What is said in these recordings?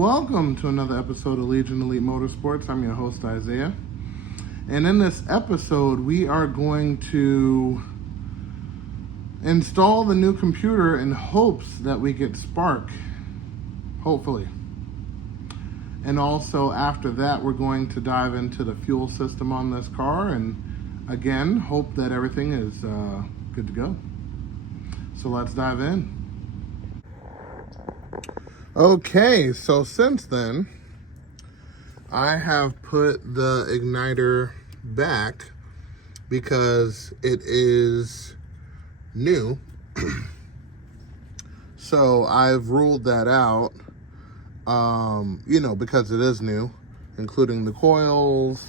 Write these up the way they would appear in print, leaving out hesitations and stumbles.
welcome to another episode of Legion Elite Motorsports. I'm your host, Isaiah. And in this episode, we are going to install the new computer in hopes that we get Spark, hopefully. And also after that, we're going to dive into the fuel system on this car and again, hope that everything is good to go. So let's dive in. Okay, so since then, I have put the igniter back because it is new. So I've ruled that out, because it is new, including the coils,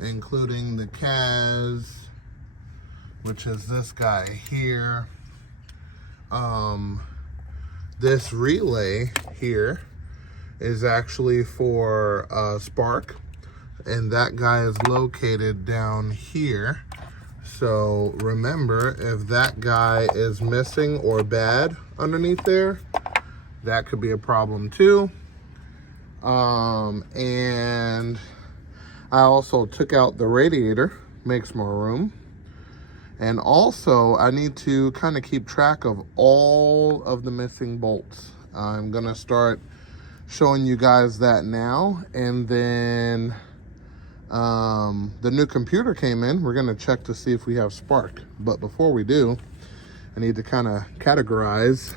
including the CAS, which is this guy here. This relay here is actually for Spark, and that guy is located down here. So remember, if that guy is missing or bad underneath there, that could be a problem too. And I also took out the radiator, makes more room. And also, I need to kind of keep track of all of the missing bolts. I'm going to start showing you guys that now. And then the new computer came in. We're going to check to see if we have Spark. But before we do, I need to kind of categorize.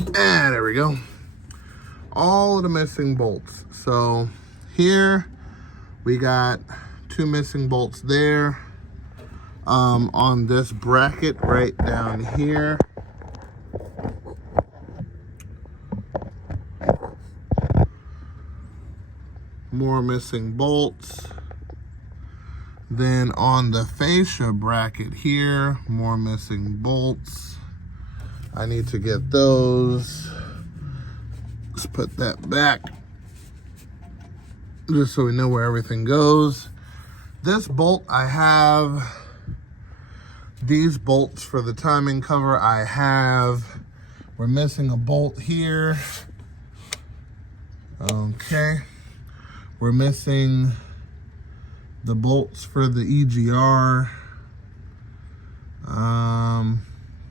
And there we go. All of the missing bolts. So here we got 2 missing bolts there. On this bracket right down here. More missing bolts. Then on the fascia bracket here, more missing bolts. I need to get those. Let's put that back, just so we know where everything goes. This bolt I have. These bolts for the timing cover I have. We're missing a bolt here. Okay. We're missing the bolts for the EGR.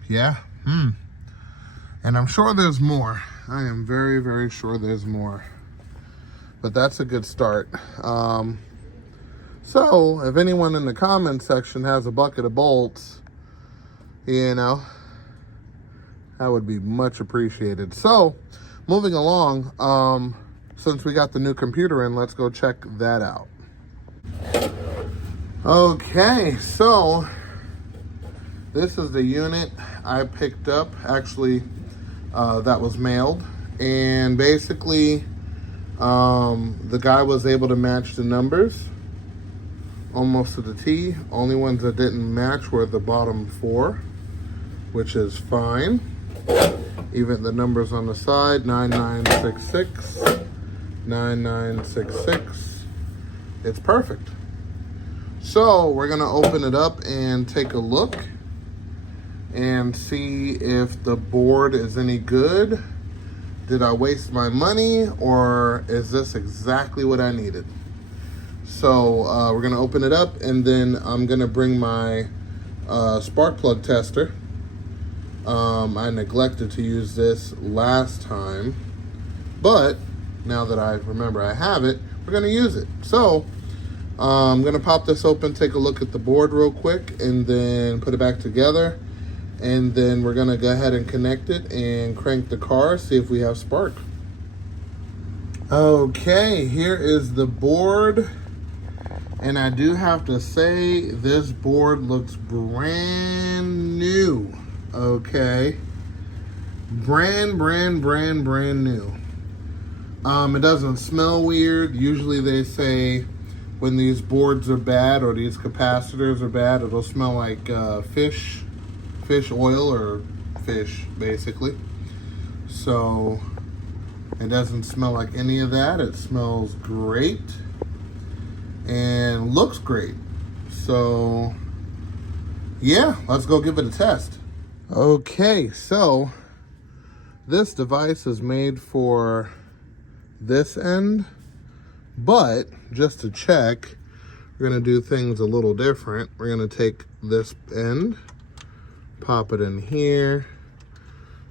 Yeah. And I'm sure there's more. I am very, very sure there's more. But that's a good start. So, if anyone in the comments section has a bucket of bolts, that would be much appreciated. So, moving along, since we got the new computer in, let's go check that out. Okay, so this is the unit I picked up. Actually, that was mailed. And basically, the guy was able to match the numbers almost to the T. Only ones that didn't match were the bottom 4, which is fine. Even the numbers on the side, 9966, 9966. It's perfect. So we're gonna open it up and take a look and see if the board is any good. Did I waste my money, or is this exactly what I needed? So we're gonna open it up, and then I'm gonna bring my spark plug tester. I neglected to use this last time, but now that I remember I have it, we're gonna use it. So I'm gonna pop this open, take a look at the board real quick, and then put it back together. And then we're gonna go ahead and connect it and crank the car, see if we have Spark. Okay, here is the board. And I do have to say, this board looks brand new. Okay. Brand new. It doesn't smell weird. Usually they say when these boards are bad or these capacitors are bad, it'll smell like fish oil or fish, basically. So it doesn't smell like any of that. It smells great and looks great. So yeah, let's go give it a test. Okay, so This device is made for this end, but just to check, we're gonna do things a little different. We're gonna take this end, pop it in here,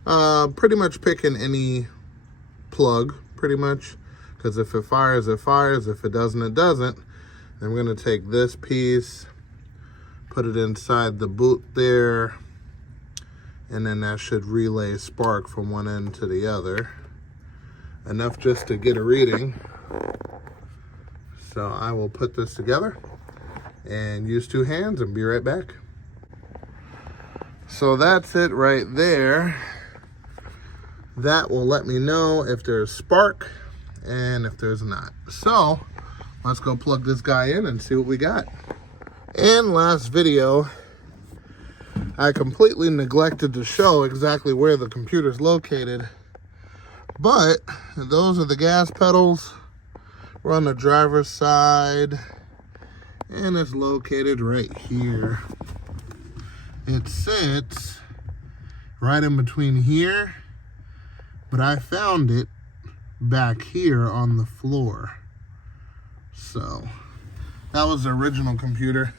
pretty much picking any plug, pretty much, because if it fires, it fires. If it doesn't, it doesn't. Then we're gonna take this piece, put it inside the boot there, and then that should relay spark from one end to the other. Enough just to get a reading. So I will put this together and use 2 hands and be right back. So that's it right there. That will let me know if there's spark and if there's not. So let's go plug this guy in and see what we got. In last video, I completely neglected to show exactly where the computer's located, but those are the gas pedals. We're on the driver's side, and it's located right here. It sits right in between here, but I found it back here on the floor. So that was the original computer.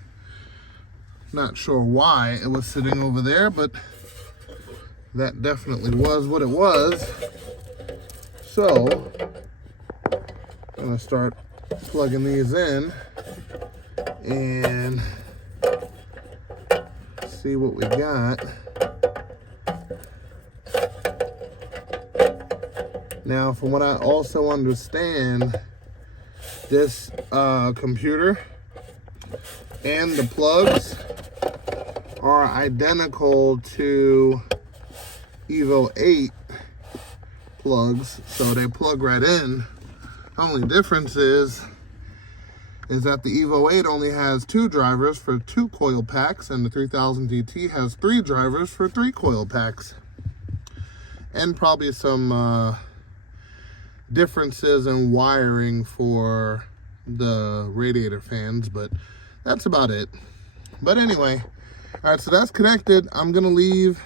Not sure why it was sitting over there, but that definitely was what it was. So I'm gonna start plugging these in and see what we got. Now, from what I also understand, this computer and the plugs are identical to Evo 8 plugs, so they plug right in. The only difference is that the Evo 8 only has 2 drivers for 2 coil packs, and the 3000 DT has 3 drivers for 3 coil packs. And probably some differences in wiring for the radiator fans, but that's about it. But anyway, all right, so that's connected. I'm gonna leave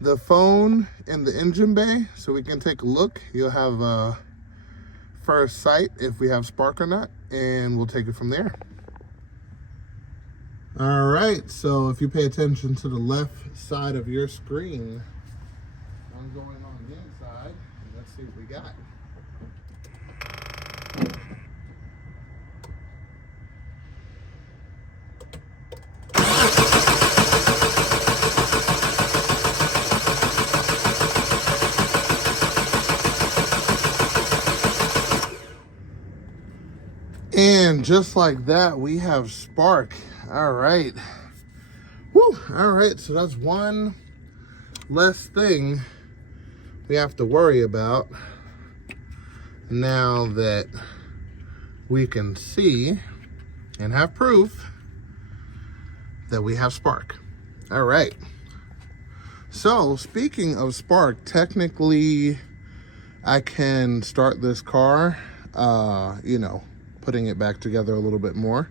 the phone in the engine bay so we can take a look. You'll have first sight if we have spark or not, and we'll take it from there. All right, so if you pay attention to the left side of your screen, I'm going on the inside, and let's see what we got. And just like that, we have spark. All right. Woo. All right, so that's one less thing we have to worry about now that we can see and have proof that we have spark. All right. So speaking of spark, technically I can start this car, putting it back together a little bit more,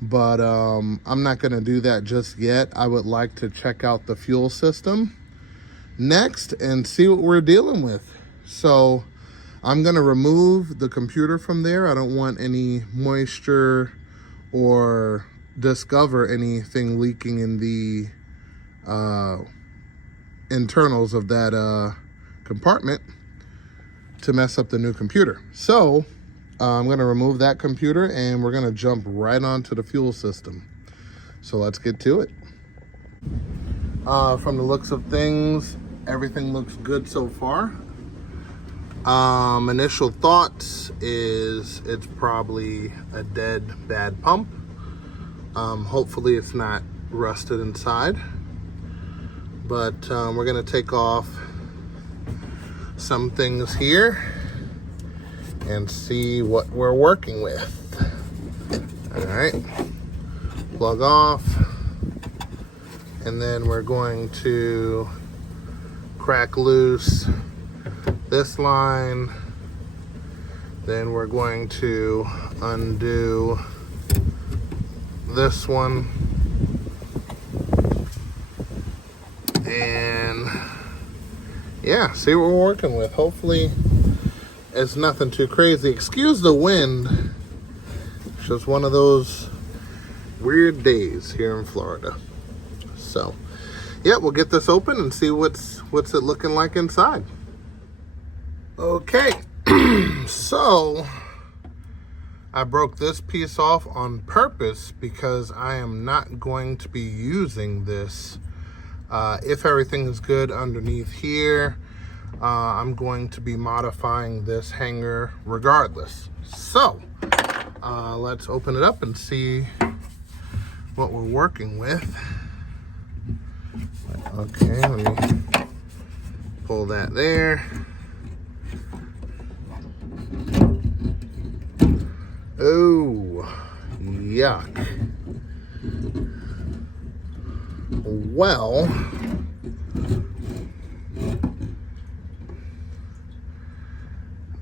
but I'm not going to do that just yet. I would like to check out the fuel system next and see what we're dealing with. So I'm going to remove the computer from there. I don't want any moisture or discover anything leaking in the internals of that compartment to mess up the new computer. So I'm going to remove that computer and we're going to jump right onto the fuel system. So let's get to it. From the looks of things, everything looks good so far. Initial thoughts is it's probably a dead bad pump. Hopefully it's not rusted inside. But we're going to take off some things here and see what we're working with. All right, plug off, and then we're going to crack loose this line. Then we're going to undo this one and yeah, see what we're working with. Hopefully it's nothing too crazy. Excuse the wind. It's just one of those weird days here in Florida. So, yeah, we'll get this open and see what's it looking like inside. Okay, so I broke this piece off on purpose because I am not going to be using this. If everything is good underneath here, I'm going to be modifying this hanger regardless. So, let's open it up and see what we're working with. Okay, let me pull that there. Oh, yuck. Well,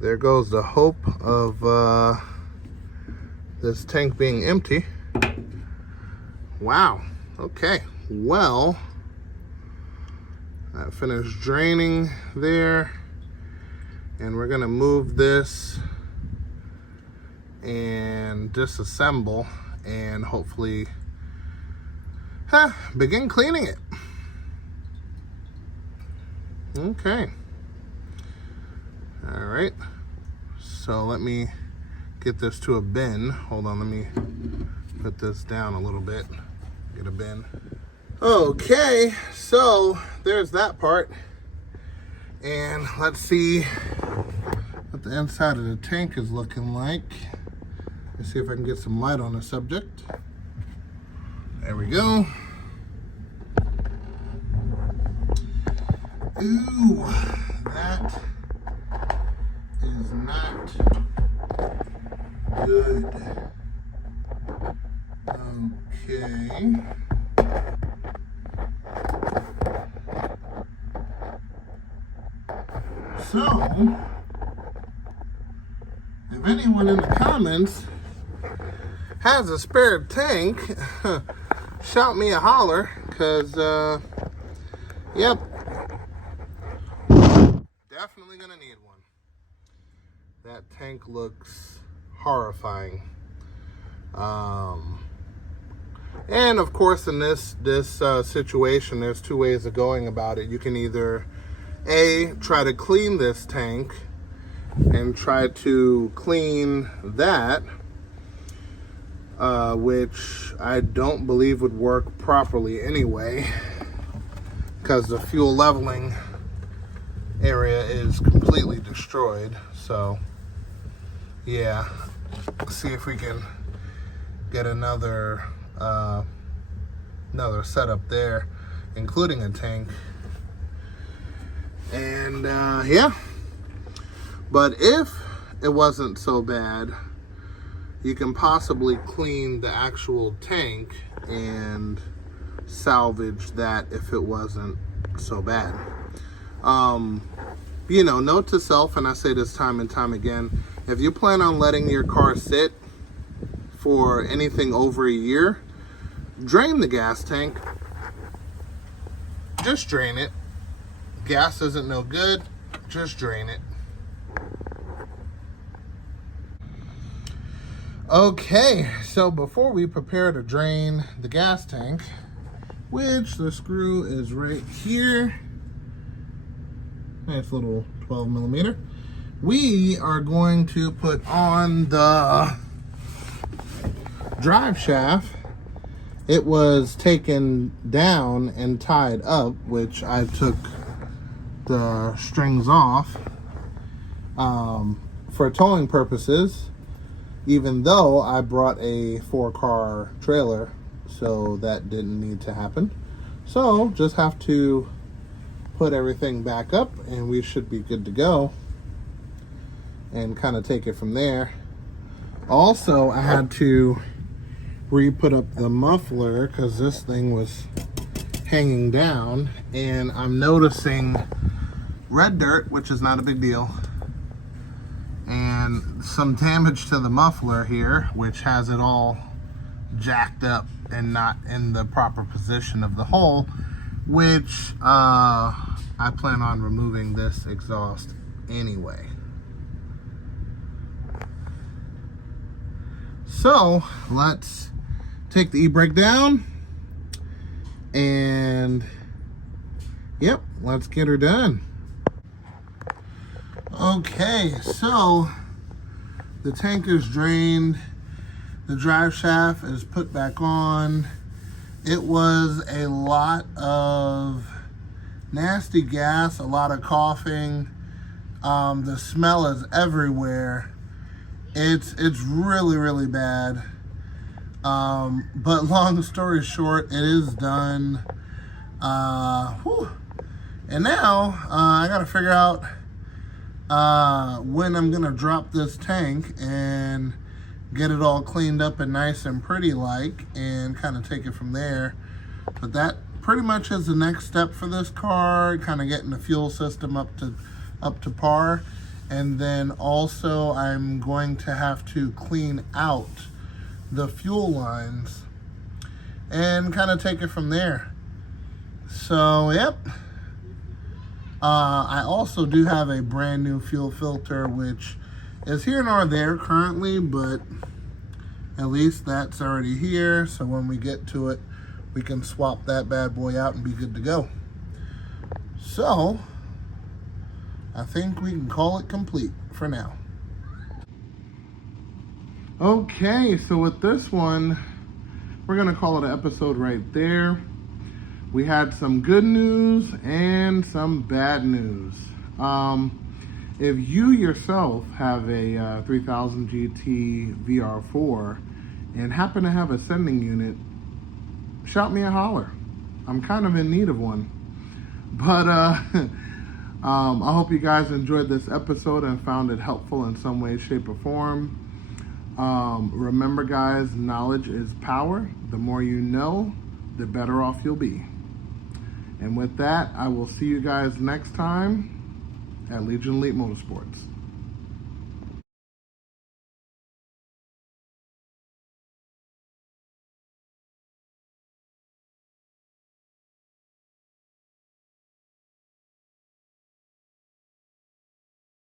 there goes the hope of this tank being empty. Wow. Okay. Well, I finished draining there, and we're gonna move this and disassemble and hopefully begin cleaning it. Okay. All right. So let me get this to a bin. Hold on, let me put this down a little bit. Get a bin. Okay, so there's that part. And let's see what the inside of the tank is looking like. Let's see if I can get some light on the subject. There we go. Ooh, that is not good. Okay. So, if anyone in the comments has a spare tank, shout me a holler, because, yep, definitely gonna need one. That tank looks horrifying. And of course, in this situation, there's two ways of going about it. You can either A, try to clean this tank and try to clean that, which I don't believe would work properly anyway, because the fuel leveling area is completely destroyed. So yeah, see if we can get another setup there, including a tank. And yeah, but if it wasn't so bad, you can possibly clean the actual tank and salvage that if it wasn't so bad. You know, note to self, and I say this time and time again, if you plan on letting your car sit for anything over a year, drain the gas tank. Just drain it. Gas isn't no good, just drain it. Okay, so before we prepare to drain the gas tank, which the screw is right here, nice little 12 millimeter, we are going to put on the drive shaft. It was taken down and tied up, which I took the strings off for towing purposes, even though I brought a 4-car trailer, so that didn't need to happen. So just have to put everything back up and we should be good to go and kind of take it from there. Also, I had to re-put up the muffler because this thing was hanging down, and I'm noticing red dirt, which is not a big deal, and some damage to the muffler here, which has it all jacked up and not in the proper position of the hole, which I I plan on removing this exhaust anyway. So let's take the e-brake down and yep, let's get her done. Okay, so the tank is drained, the drive shaft is put back on. It was a lot of nasty gas, a lot of coughing. The smell is everywhere. It's really, really bad. But long story short, it is done. And now I gotta figure out when I'm gonna drop this tank and get it all cleaned up and nice and pretty like, and kind of take it from there. But that pretty much is the next step for this car, kind of getting the fuel system up to par. And then also I'm going to have to clean out the fuel lines and kind of take it from there. So yep. I also do have a brand new fuel filter, which is here nor there currently, but at least that's already here. So when we get to it, we can swap that bad boy out and be good to go. So I think we can call it complete for now. Okay, so with this one, we're gonna call it an episode right there. We had some good news and some bad news. If you yourself have a 3000 GT VR4 and happen to have a sending unit, shout me a holler. I'm kind of in need of one. But I hope you guys enjoyed this episode and found it helpful in some way, shape, or form. Remember guys, knowledge is power. The more you know, the better off you'll be. And with that, I will see you guys next time at Legion Elite Motorsports.